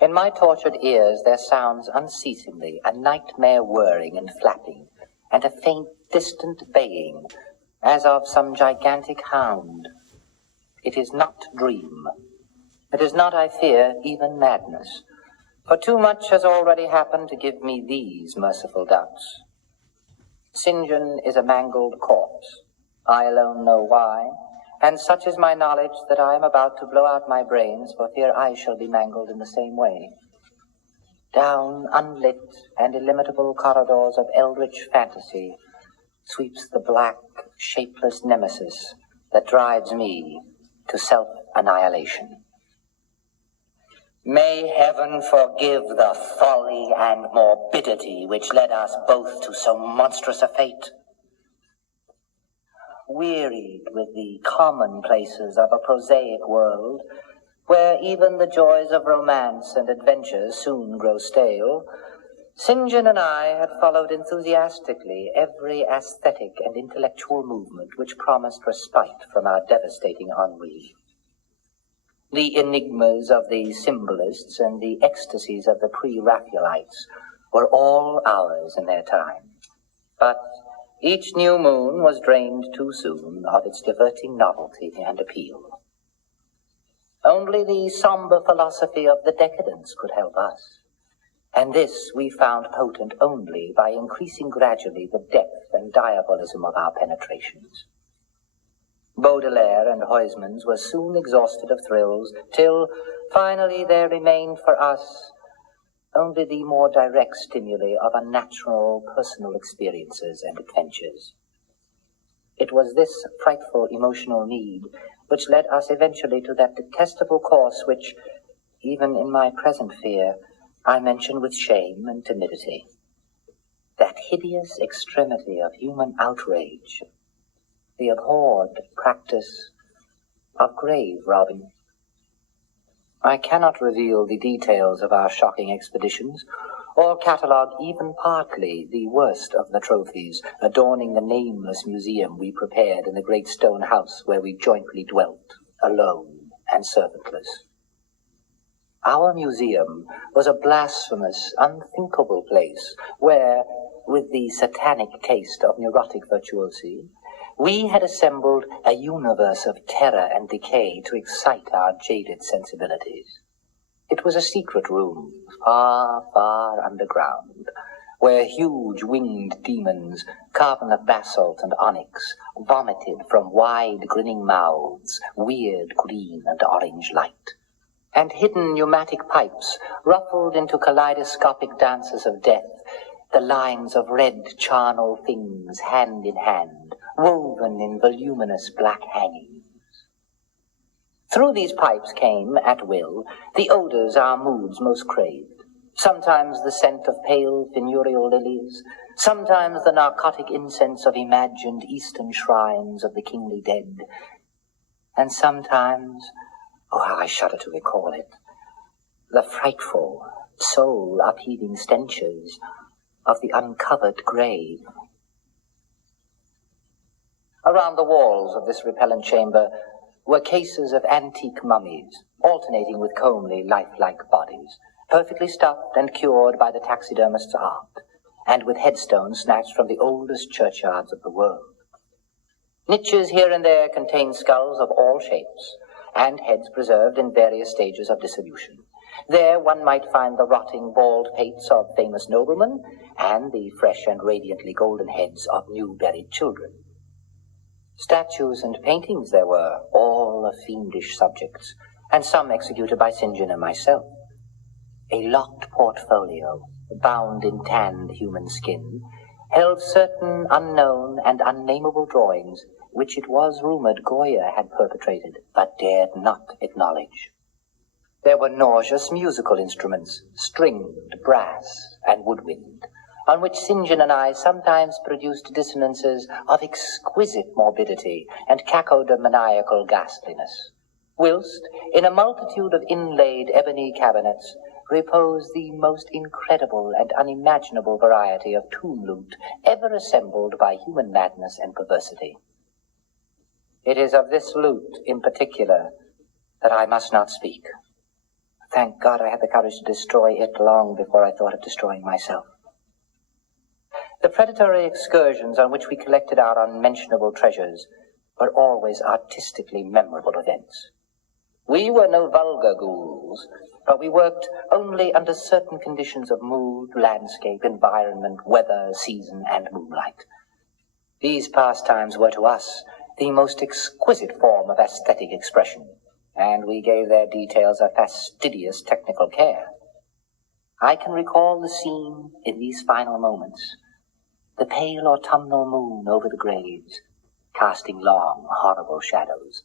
In my tortured ears there sounds unceasingly a nightmare whirring and flapping, and a faint, distant baying, as of some gigantic hound. It is not dream. It is not, I fear, even madness, for too much has already happened to give me these merciful doubts. St. John is a mangled corpse. I alone know why, and such is my knowledge that I am about to blow out my brains for fear I shall be mangled in the same way. Down unlit and illimitable corridors of eldritch fantasy sweeps the black, shapeless nemesis that drives me to self-annihilation. May heaven forgive the folly and morbidity which led us both to so monstrous a fate. Wearied with the commonplaces of a prosaic world, where even the joys of romance and adventure soon grow stale, St. John and I had followed enthusiastically every aesthetic and intellectual movement which promised respite from our devastating ennui. The enigmas of the symbolists and the ecstasies of the pre-Raphaelites were all ours in their time, but each new moon was drained too soon of its diverting novelty and appeal. Only the somber philosophy of the decadence could help us, and this we found potent only by increasing gradually the depth and diabolism of our penetrations. Baudelaire and Huysmans were soon exhausted of thrills, till finally there remained for us only the more direct stimuli of unnatural personal experiences and adventures. It was this frightful emotional need which led us eventually to that detestable course which, even in my present fear, I mention with shame and timidity. That hideous extremity of human outrage, the abhorred practice of grave robbing. I cannot reveal the details of our shocking expeditions, or catalogue even partly the worst of the trophies adorning the nameless museum we prepared in the great stone house where we jointly dwelt, alone and servantless. Our museum was a blasphemous, unthinkable place where, with the satanic taste of neurotic virtuosi, we had assembled a universe of terror and decay to excite our jaded sensibilities. It was a secret room, far, far underground, where huge winged demons, carven of basalt and onyx, vomited from wide grinning mouths weird green and orange light, and hidden pneumatic pipes ruffled into kaleidoscopic dances of death the lines of red charnel things hand in hand, woven in voluminous black hangings. Through these pipes came, at will, the odors our moods most craved. Sometimes the scent of pale venereal lilies, sometimes the narcotic incense of imagined eastern shrines of the kingly dead, and sometimes, oh, how I shudder to recall it, the frightful, soul-upheaving stenches of the uncovered grave. Around the walls of this repellent chamber were cases of antique mummies, alternating with comely, lifelike bodies, perfectly stuffed and cured by the taxidermist's art, and with headstones snatched from the oldest churchyards of the world. Niches here and there contained skulls of all shapes, and heads preserved in various stages of dissolution. There one might find the rotting bald pates of famous noblemen, and the fresh and radiantly golden heads of new-buried children. Statues and paintings there were, all of fiendish subjects, and some executed by St. John and myself. A locked portfolio, bound in tanned human skin, held certain unknown and unnameable drawings, which it was rumored Goya had perpetrated, but dared not acknowledge. There were nauseous musical instruments, stringed, brass, and woodwind, on which St. John and I sometimes produced dissonances of exquisite morbidity and cacodemoniacal ghastliness, whilst, in a multitude of inlaid ebony cabinets, reposed the most incredible and unimaginable variety of tomb loot ever assembled by human madness and perversity. It is of this loot, in particular, that I must not speak, Thank God I had the courage to destroy it long before I thought of destroying myself. The predatory excursions on which we collected our unmentionable treasures were always artistically memorable events. We were no vulgar ghouls, but we worked only under certain conditions of mood, landscape, environment, weather, season, and moonlight. These pastimes were to us the most exquisite form of aesthetic expression, and we gave their details a fastidious technical care. I can recall the scene in these final moments. The pale autumnal moon over the graves, casting long, horrible shadows.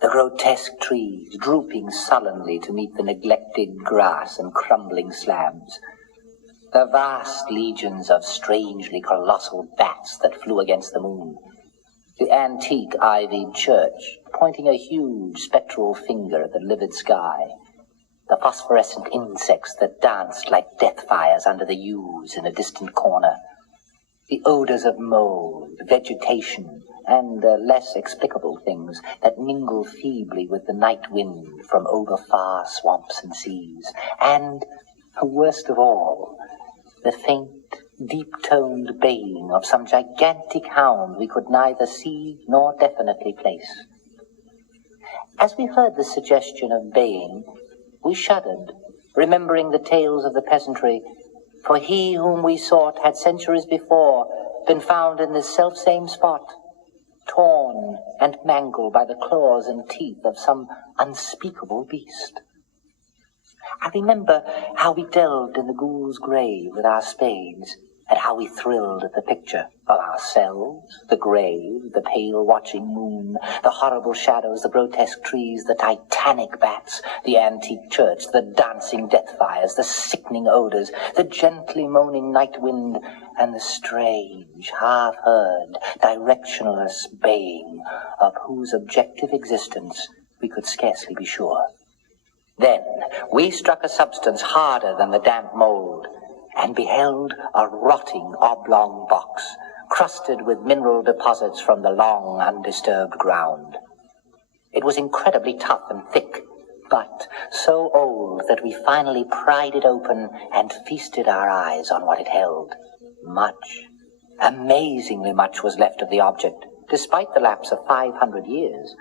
The grotesque trees drooping sullenly to meet the neglected grass and crumbling slabs. The vast legions of strangely colossal bats that flew against the moon. The antique ivied church, pointing a huge spectral finger at the livid sky. The phosphorescent insects that danced like death fires under the yews in a distant corner. The odors of mold, vegetation, and less explicable things that mingle feebly with the night wind from over far swamps and seas. And, worst of all, the faint, deep-toned baying of some gigantic hound we could neither see nor definitely place. As we heard the suggestion of baying, we shuddered, remembering the tales of the peasantry, for he whom we sought had centuries before been found in this selfsame spot, torn and mangled by the claws and teeth of some unspeakable beast. I remember how we delved in the ghoul's grave with our spades, and how we thrilled at the picture of ourselves, the grave, the pale watching moon, the horrible shadows, the grotesque trees, the titanic bats, the antique church, the dancing death fires, the sickening odors, the gently moaning night wind, and the strange, half-heard, directionless baying of whose objective existence we could scarcely be sure. Then we struck a substance harder than the damp mold, and beheld a rotting oblong box, crusted with mineral deposits from the long, undisturbed ground. It was incredibly tough and thick, but so old that we finally pried it open and feasted our eyes on what it held. Much, amazingly much was left of the object, despite the lapse of 500 years.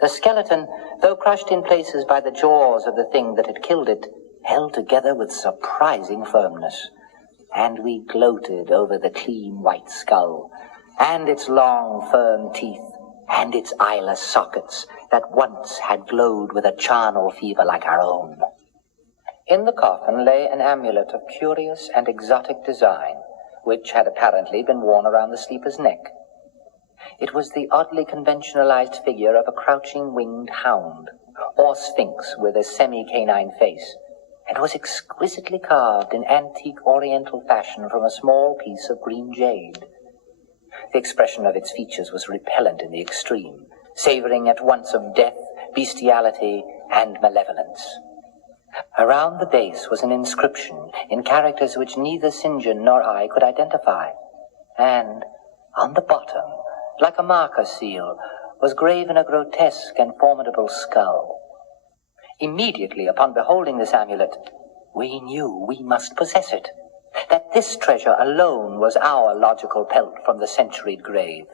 The skeleton, though crushed in places by the jaws of the thing that had killed it, held together with surprising firmness, and we gloated over the clean white skull, and its long, firm teeth, and its eyeless sockets that once had glowed with a charnel fever like our own. In the coffin lay an amulet of curious and exotic design, which had apparently been worn around the sleeper's neck. It was the oddly conventionalized figure of a crouching winged hound, or sphinx with a semi-canine face, and was exquisitely carved in antique oriental fashion from a small piece of green jade. The expression of its features was repellent in the extreme, savoring at once of death, bestiality, and malevolence. Around the base was an inscription in characters which neither St. John nor I could identify, and on the bottom, like a marker seal, was graven a grotesque and formidable skull. Immediately upon beholding this amulet, we knew we must possess it, that this treasure alone was our logical pelt from the centuried grave.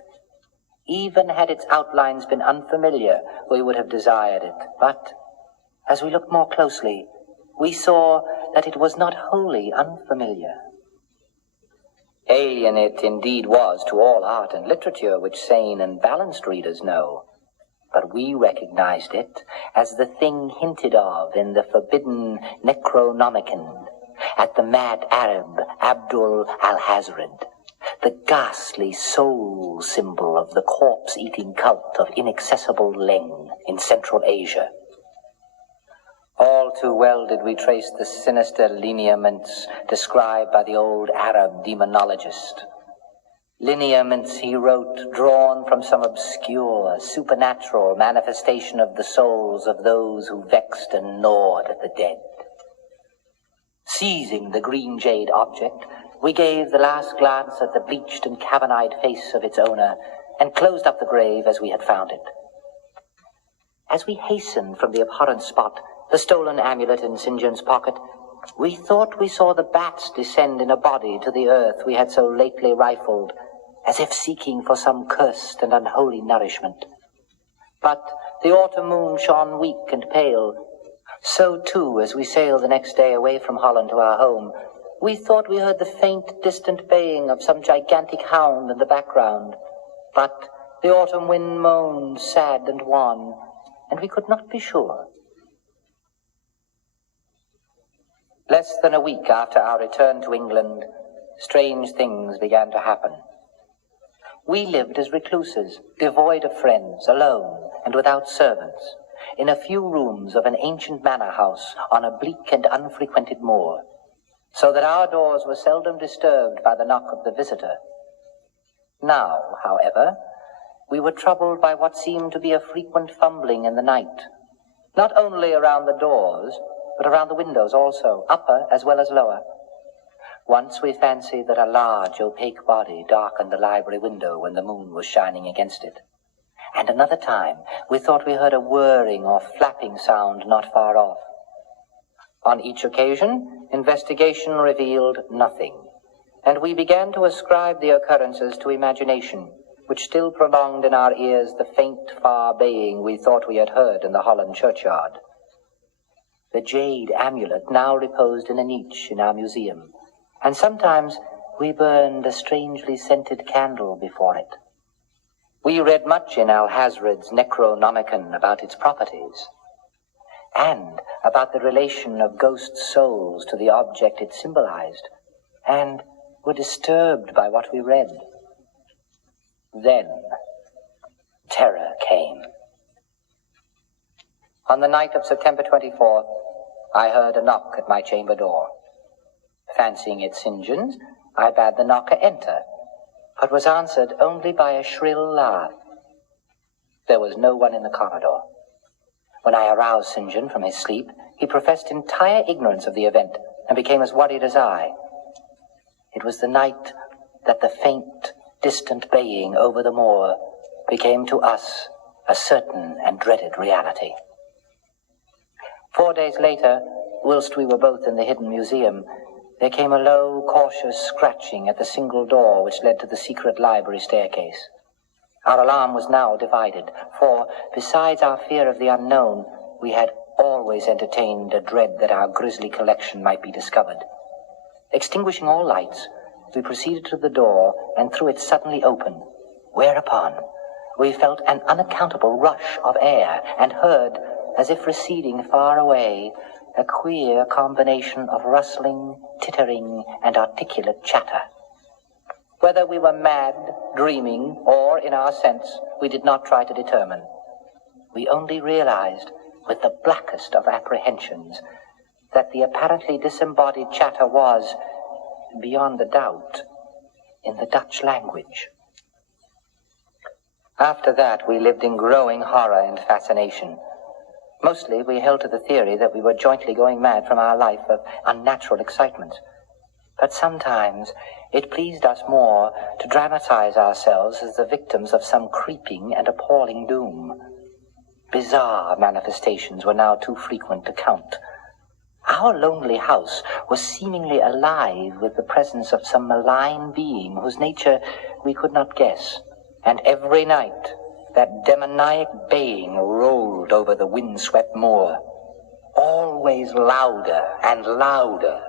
Even had its outlines been unfamiliar, we would have desired it, but as we looked more closely, we saw that it was not wholly unfamiliar. Alien it indeed was to all art and literature which sane and balanced readers know, but we recognized it as the thing hinted of in the forbidden Necronomicon at the mad Arab Abdul al-Hazred, the ghastly soul symbol of the corpse-eating cult of inaccessible Leng in Central Asia. All too well did we trace the sinister lineaments described by the old Arab demonologist. Lineaments, he wrote, drawn from some obscure, supernatural manifestation of the souls of those who vexed and gnawed at the dead. Seizing the green jade object, we gave the last glance at the bleached and cavern-eyed face of its owner, and closed up the grave as we had found it. As we hastened from the abhorrent spot, the stolen amulet in St. John's pocket, we thought we saw the bats descend in a body to the earth we had so lately rifled, as if seeking for some cursed and unholy nourishment. But the autumn moon shone weak and pale. So, too, as we sailed the next day away from Holland to our home, we thought we heard the faint, distant baying of some gigantic hound in the background. But the autumn wind moaned, sad and wan, and we could not be sure. Less than a week after our return to England, strange things began to happen. We lived as recluses, devoid of friends, alone, and without servants, in a few rooms of an ancient manor house on a bleak and unfrequented moor, so that our doors were seldom disturbed by the knock of the visitor. Now, however, we were troubled by what seemed to be a frequent fumbling in the night, not only around the doors, but around the windows also, upper as well as lower. Once we fancied that a large, opaque body darkened the library window when the moon was shining against it. And another time we thought we heard a whirring or flapping sound not far off. On each occasion, investigation revealed nothing, and we began to ascribe the occurrences to imagination, which still prolonged in our ears the faint, far baying we thought we had heard in the Holland churchyard. The jade amulet now reposed in a niche in our museum, and sometimes we burned a strangely scented candle before it. We read much in Alhazred's Necronomicon about its properties, and about the relation of ghost souls to the object it symbolized, and were disturbed by what we read. Then, terror came. On the night of September 24th, I heard a knock at my chamber door. Fancying it St. John's, I bade the knocker enter, but was answered only by a shrill laugh. There was no one in the corridor. When I aroused St. John from his sleep, he professed entire ignorance of the event and became as worried as I. It was the night that the faint, distant baying over the moor became to us a certain and dreaded reality. 4 days later, whilst we were both in the hidden museum, there came a low, cautious scratching at the single door which led to the secret library staircase. Our alarm was now divided, for, besides our fear of the unknown, we had always entertained a dread that our grisly collection might be discovered. Extinguishing all lights, we proceeded to the door and threw it suddenly open, whereupon we felt an unaccountable rush of air and heard, as if receding far away, a queer combination of rustling, tittering, and articulate chatter. Whether we were mad, dreaming, or in our sense, we did not try to determine. We only realized, with the blackest of apprehensions, that the apparently disembodied chatter was, beyond a doubt, in the Dutch language. After that, we lived in growing horror and fascination. Mostly, we held to the theory that we were jointly going mad from our life of unnatural excitements. But sometimes it pleased us more to dramatize ourselves as the victims of some creeping and appalling doom. Bizarre manifestations were now too frequent to count. Our lonely house was seemingly alive with the presence of some malign being whose nature we could not guess, and every night that demoniac baying rolled over the wind-swept moor, always louder and louder.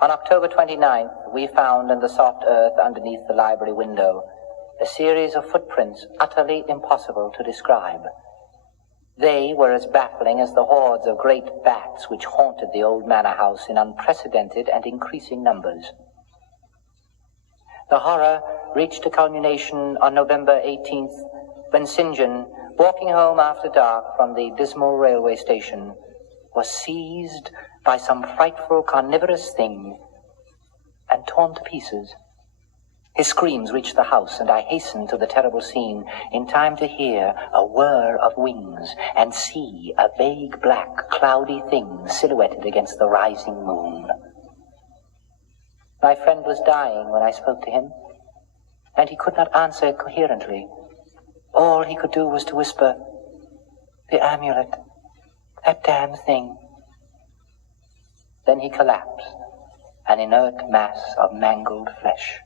On October 29th, we found in the soft earth underneath the library window a series of footprints utterly impossible to describe. They were as baffling as the hordes of great bats which haunted the old manor house in unprecedented and increasing numbers. The horror reached a culmination on November 18th, when St. John, walking home after dark from the dismal railway station, was seized by some frightful carnivorous thing and torn to pieces. His screams reached the house, and I hastened to the terrible scene in time to hear a whir of wings and see a vague black, cloudy thing silhouetted against the rising moon. My friend was dying when I spoke to him, and he could not answer coherently. All he could do was to whisper, The amulet. That damn thing. Then he collapsed, an inert mass of mangled flesh.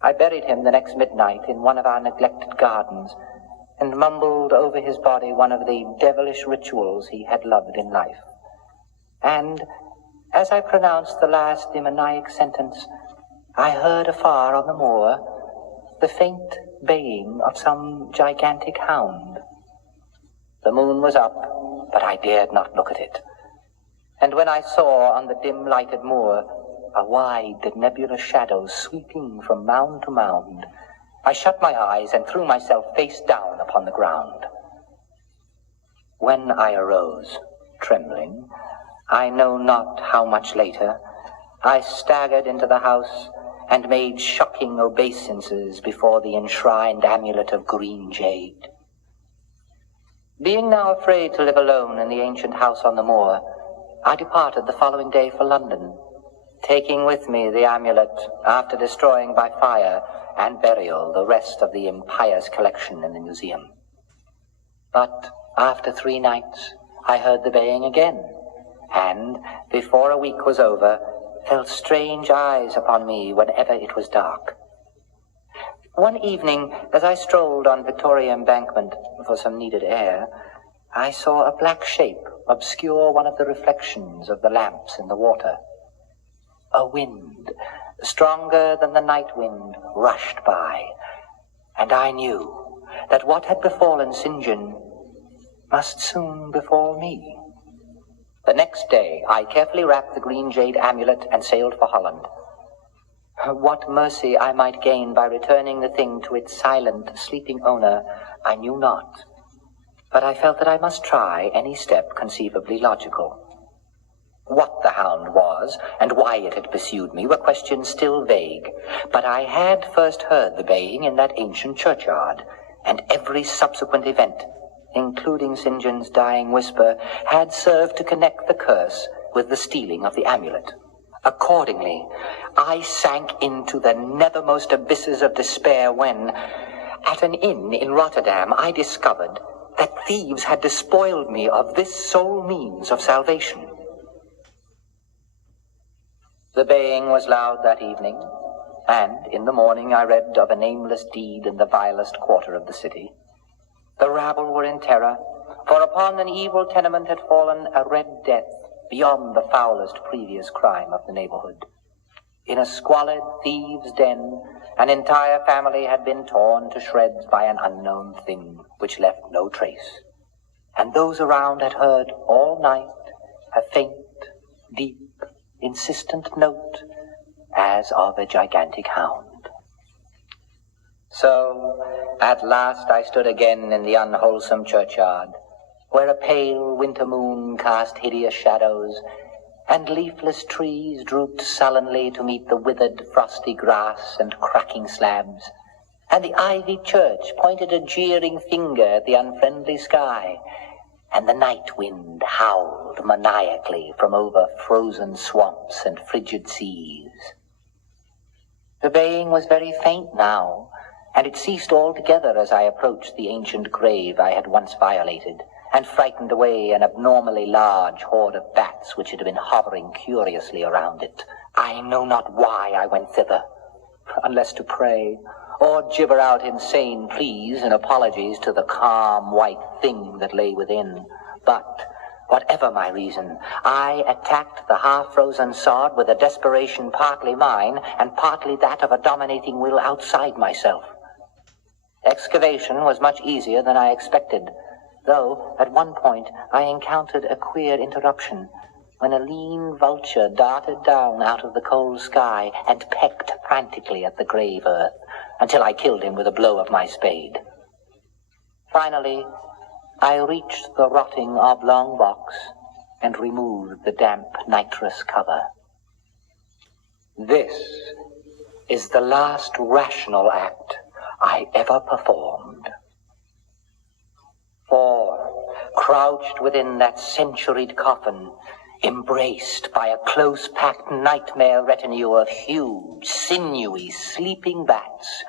I buried him the next midnight in one of our neglected gardens, and mumbled over his body one of the devilish rituals he had loved in life. And as I pronounced the last demoniac sentence, I heard afar on the moor the faint baying of some gigantic hound. The moon was up, but I dared not look at it. And when I saw on the dim-lighted moor a wide, nebulous shadow sweeping from mound to mound, I shut my eyes and threw myself face down upon the ground. When I arose, trembling, I know not how much later, I staggered into the house and made shocking obeisances before the enshrined amulet of green jade. Being now afraid to live alone in the ancient house on the moor, I departed the following day for London, taking with me the amulet after destroying by fire and burial the rest of the impious collection in the museum. But after 3 nights, I heard the baying again, and, before a week was over, felt strange eyes upon me whenever it was dark. One evening, as I strolled on Victoria Embankment for some needed air, I saw a black shape obscure one of the reflections of the lamps in the water. A wind, stronger than the night wind, rushed by, and I knew that what had befallen St. John must soon befall me. The next day, I carefully wrapped the green jade amulet and sailed for Holland. What mercy I might gain by returning the thing to its silent, sleeping owner, I knew not, but I felt that I must try any step conceivably logical. What the hound was, and why it had pursued me, were questions still vague, but I had first heard the baying in that ancient churchyard, and every subsequent event, including St. John's dying whisper, had served to connect the curse with the stealing of the amulet. Accordingly, I sank into the nethermost abysses of despair when, at an inn in Rotterdam, I discovered that thieves had despoiled me of this sole means of salvation. The baying was loud that evening, and in the morning I read of a nameless deed in the vilest quarter of the city. The rabble were in terror, for upon an evil tenement had fallen a red death beyond the foulest previous crime of the neighborhood. In a squalid thieves' den, an entire family had been torn to shreds by an unknown thing which left no trace, and those around had heard all night a faint, deep, insistent note as of a gigantic hound. So, at last I stood again in the unwholesome churchyard, where a pale winter moon cast hideous shadows, and leafless trees drooped sullenly to meet the withered, frosty grass and cracking slabs, and the ivied church pointed a jeering finger at the unfriendly sky, and the night wind howled maniacally from over frozen swamps and frigid seas. The baying was very faint now, and it ceased altogether as I approached the ancient grave I had once violated, and frightened away an abnormally large horde of bats which had been hovering curiously around it. I know not why I went thither, unless to pray, or gibber out insane pleas and apologies to the calm white thing that lay within. But, whatever my reason, I attacked the half-frozen sod with a desperation partly mine and partly that of a dominating will outside myself. Excavation was much easier than I expected, though at one point I encountered a queer interruption, when a lean vulture darted down out of the cold sky and pecked frantically at the grave earth, until I killed him with a blow of my spade. Finally, I reached the rotting oblong box and removed the damp nitrous cover. This is the last rational act I ever performed. For, crouched within that centuried coffin, embraced by a close-packed nightmare retinue of huge, sinewy, sleeping bats,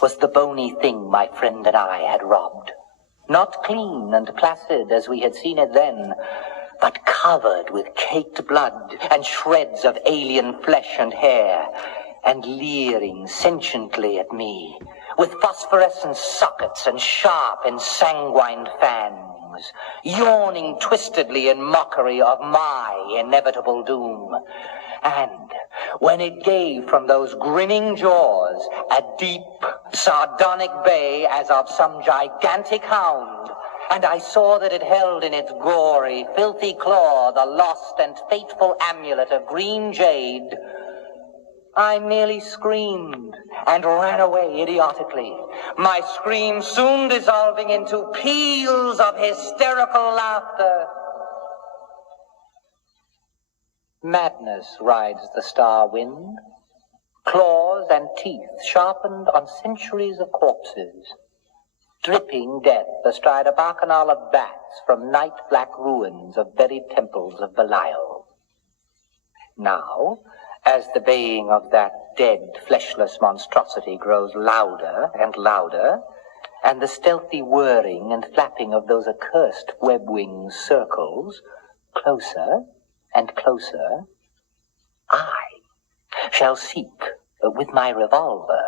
was the bony thing my friend and I had robbed. not clean and placid as we had seen it then, but covered with caked blood and shreds of alien flesh and hair, and leering sentiently at me, with phosphorescent sockets and sharp ensanguined fangs, yawning twistedly in mockery of my inevitable doom. And when it gave from those grinning jaws a deep, sardonic bay as of some gigantic hound, and I saw that it held in its gory, filthy claw the lost and fateful amulet of green jade, I merely screamed and ran away idiotically, my scream soon dissolving into peals of hysterical laughter. Madness rides the star wind, claws and teeth sharpened on centuries of corpses, dripping death astride a bacchanal of bats from night-black ruins of buried temples of Belial. Now, as the baying of that dead, fleshless monstrosity grows louder and louder, and the stealthy whirring and flapping of those accursed web wings circles closer and closer, I shall seek with my revolver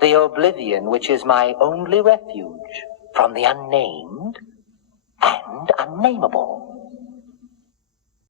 the oblivion which is my only refuge from the unnamed and unnameable.